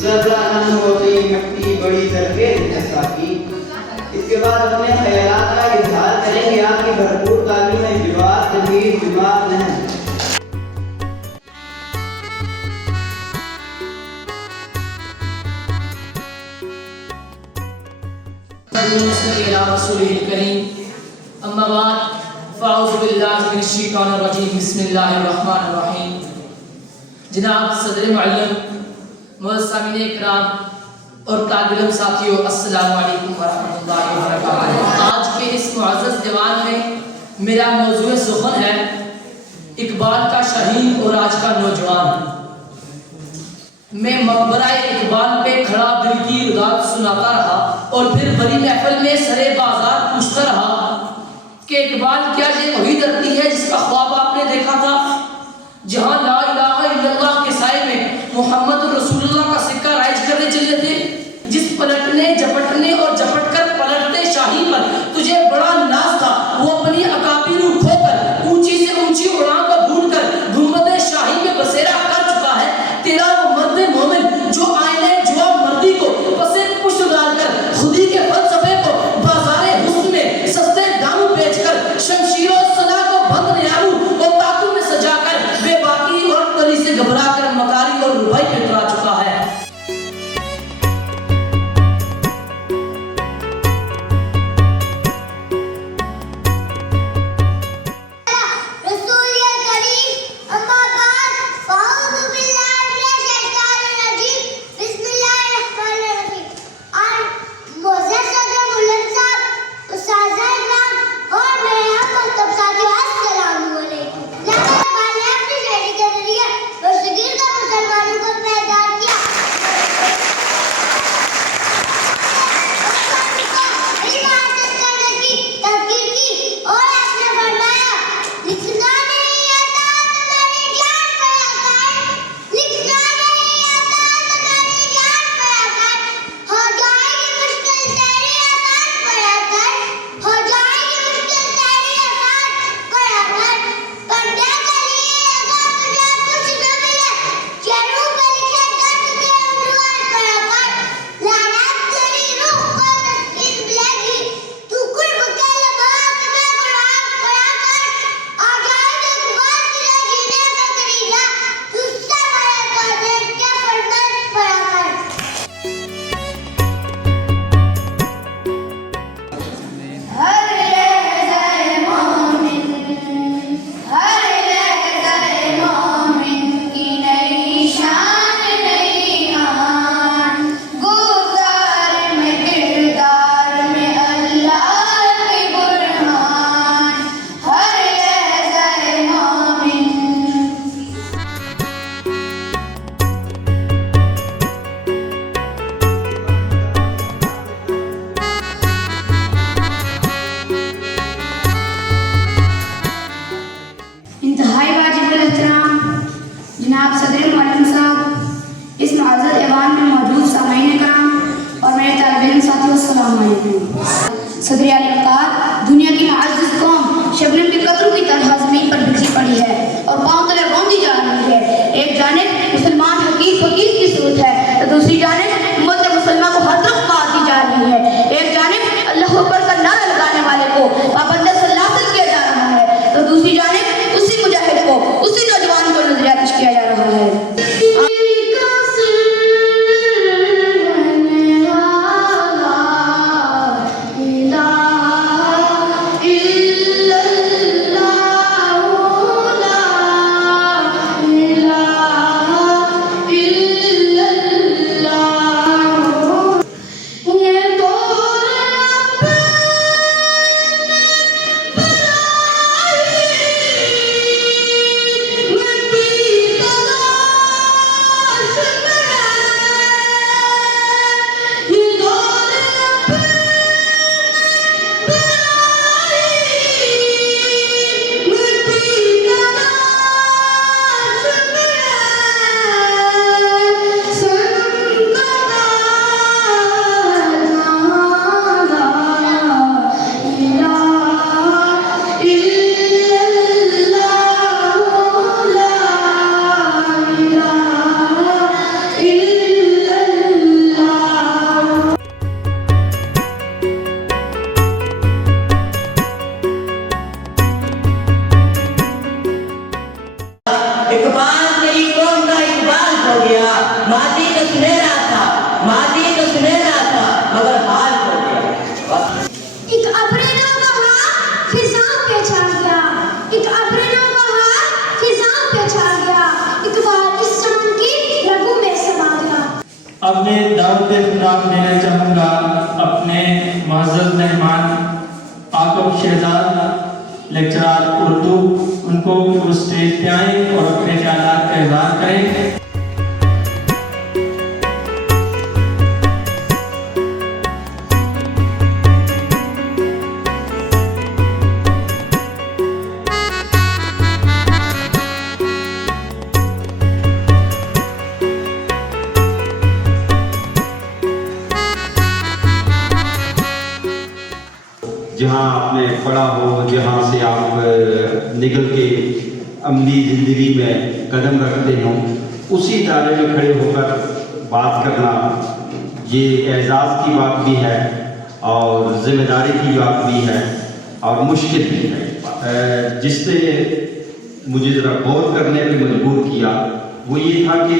जबरन होती मिट्टी बड़ी दरखेज है साकी। इसके बाद अपने ख्यालात का इजहार करेंगे आपकी भरपूर तालीम में जवाब तमीज दिमाग नहीं। जनाब सदर मुअल्लिम, मुअस्सिमीन इकराम और तालिब साथियों, अस्सलामु अलैकुम व रहमतुल्लाहि व बरकातुहू। आज के इस मुअज़्ज़ज़ दीवान में मेरा मौज़ूए सुख़न है इकबाल का शहीन और आज का नौजवान। मैं मकबरा इकबाल पे खड़ा दिल की रात सुनाता रहा और फिर बड़ी महफिल में सरे बाजार पूछता रहा कि इकबाल क्या ये वही धरती है जिसका ख्वाब आपने देखा था, जहां ला इलाहा इल्लल्लाह के साए में मोहम्मद रसूलुल्लाह का सिक्का राइज करने चले थे, जिस पलटने झपटने और झपटकर पलटते शाही पर तुझे बड़ा नाज था, वो अपनी अकाबिर खोकर ऊंची से ऊंची उड़ान को ढूंढकर गुंबद शाही में बसेरा कर चुका है। तेरा वो मर्द मोमिन जो आईने जुआ मर्दी को पसे पुष्ट डालकर खुदी के फलसफे को बाजारे हुस्न में सस्ते दामों बेचकर शमशीरों सदा को बंद नियामू और ताकू में सजाकर बेबाकी और तली से घबराकर मकारी और रुबाई पे उतरा चुका है। जनाब सदर मुअल्लिम साहब, इस मुअज़्ज़ज़ ऐवान में मौजूद सामईन कराम और मेरे तालिब साथियों, अस्सलाम वालेकुम। सदर आलिमकार, दुनिया की मुअज़्ज़ज़ कौम शबनम के कतरों की तरह ज़मीन पर बिखरी पड़ी है और पांव तले रौंदी जा रही है। एक जानिब मुसलमान हकीर फकीर की सूरत है तो दूसरी जानिब उम्मत मुसलमान को हर तरफ मार दी जा रही है। एक जानिब अल्लाह अकबर का नारा लगाने वाले को पाबंद सल्लात किया जा रहा है तो दूसरी जानिब उसी मुजाहिद को, उसी नौजवान को नजरिया पेश किया जा रहा है। La अपने दावत खिताब देना चाहूँगा अपने मुअज़्ज़ज़ मेहमान आकब शहजाद लेक्चरर उर्दू, उनको वो स्टेज पे आएँ और अपने ख्यालात का इज़हार करें। जहाँ आपने पढ़ा हो, जहाँ से आप निकल के अमली ज़िंदगी में कदम रखते हो, उसी दायरे में खड़े होकर बात करना ये एजाज़ की बात भी है और ज़िम्मेदारी की बात भी है और मुश्किल भी है। जिसने मुझे ज़रा गौर करने पर मजबूर किया वो ये था कि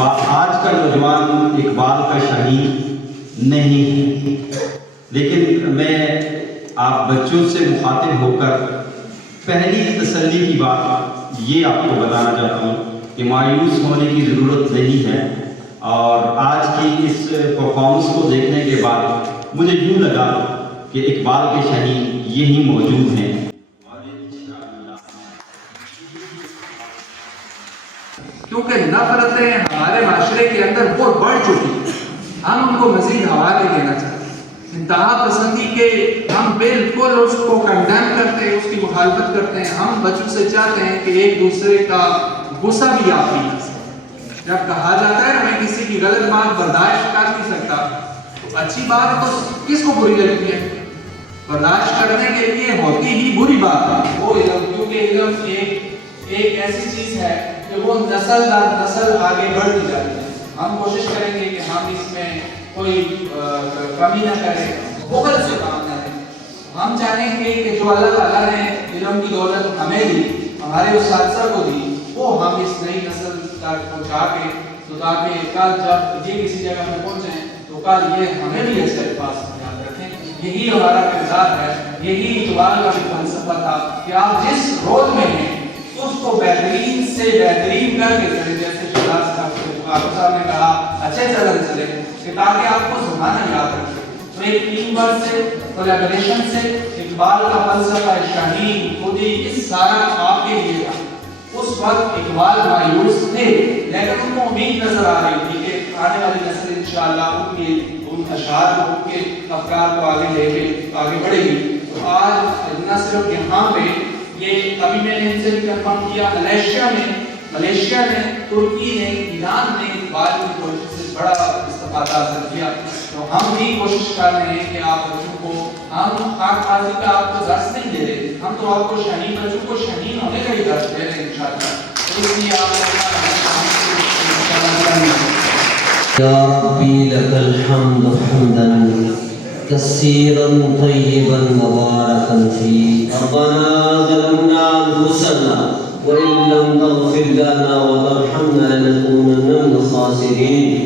आज का नौजवान इकबाल का शहीन नहीं है, लेकिन मैं आप बच्चों से मुखातिब होकर पहली तसल्ली की बात ये आपको बताना चाहता हूँ कि मायूस होने की ज़रूरत नहीं है। और आज की इस परफॉर्मेंस को देखने के बाद मुझे यूँ लगा कि इकबाल के शहीन यही मौजूद हैं। क्योंकि नफरतें हमारे माशरे के अंदर बहुत बढ़ चुकी हैं, हम उनको मज़ीद हवा नहीं देना चाहते। इंतहा पसंदी के हम बिल्कुल उसको कंडेम करते हैं, उसकी मुखालफत करते हैं। हम बच्चों से चाहते हैं कि एक दूसरे का गुस्सा भी आप पी सकते। जब कहा जाता है मैं किसी की गलत बात बर्दाश्त कर नहीं सकता, तो अच्छी बात तो किसको बुरी लगती है? बर्दाश्त करने के लिए होती ही बुरी बात है वो इल्म, क्योंकि इल्म एक ऐसी चीज है कि वो नस्ल दर नस्ल आगे बढ़ती जाती है। हम कोशिश करेंगे कि हम इसमें कोई कमी ना करें, बुग़्ज़ से काम ना करें। हम चाहेंगे कि जो अल्लाह ताला ने इल्म की दौलत हमें दी, हमारे उस्ताद को दी, वो हम इस नई नस्ल तक पहुँचा के, तो ताकि कल जब ये किसी जगह में पहुँचे तो कल ये हमें भी ऐसे अल्फाज याद रखें। यही हमारा किरदार है, यही इक़बाल का भी फ़लसफ़ा था कि आप जिस रोल में हैं उसको बेहतरीन से बेहतरीन करके चले। जैसे शहजाद साहब ने कहा अच्छे चलन चले कि ताकि आपको ज़माना याद रखे। तो एक टीम वर्क से, कोलैबोरेशन से इकबाल का फ़लसफ़ा शाहीन खुद ही इस सारा आपके लिए था। उस वक्त इकबाल मायूस थे, लेकिन उनको उम्मीद नजर आ रही थी कि आने वाली नस्ल इंशाअल्लाह उन अशार को, उनके अफकार को आगे लेके आगे बढ़ेगी। तो आज न सिर्फ यहाँ पे ये अभी मैंने इनसे भी कंफर्म किया, मलेशिया ने, तुर्की ने, ईरान ने इकबाल की कोशिश से बड़ा इस्तेफादा हासिल किया। तो हम भी कोशिश कर रहे हैं कि आप बच्चों को, हम खाकबाजी का आपको दर्स नहीं दे रहे, हम तो आपको शहीन बच्चों को शहीन होने का ही दर्स दे रहे हैं इंशाअल्लाह। तो इसलिए आप या रब्बी लकल हम्दु हम्दन कसीरन तय्यिबन मुबारकन फी। रब्बना ज़लमना अनफुसना व इन लम तग़फिर लना व तरहमना लनकूनन्ना मिनल ख़ासिरीन।